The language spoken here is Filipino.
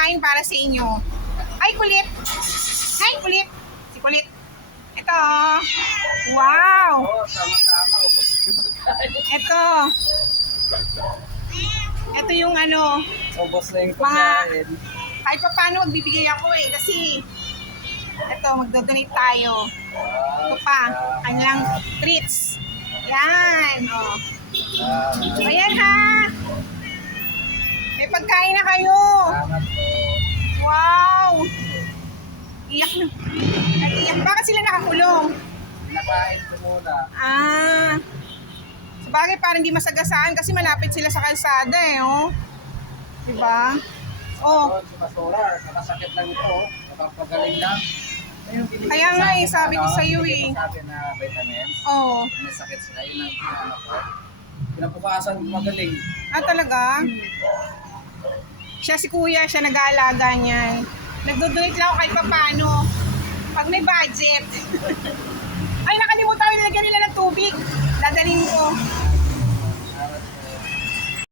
pagkain para sa inyo. Ay, kulit! Ay, kulit! Si kulit. Ito. Wow! Oo, tama-tama. Ubos yung pagkain. Ito. Ito yung ano, Ubos na yung mga, pagkain. kahit pa paano magbibigay ako eh. Kasi, ito, magdodonate tayo. Ito pa, kanilang treats. Yan, oh. Ayan ha. May pagkain na kayo. Salamat po. Wow. Iyak na. Iyak. Bakit sila nakakulong? Pinakain ko muna. Ah. Sabagay parang hindi masagasaan kasi malapit sila sa kalsada eh, oh. Diba? Oh. Si Pastorar, nakasakit lang ito. Nakapagaling lang. Ayun, binigay Kaya ko nga sa eh, akin, sabi ko ano, sa'yo binigay eh. ko sa akin na vitamins. Oh. May sakit sila. Yun ang ano ko. Pinapukasan magaling. Ah, talaga? Siya si kuya, siya nag-aalaga niyan. Nagdodonate lang ako kahit paano. Pag may budget. Ay, nakalimutan ko nilagyan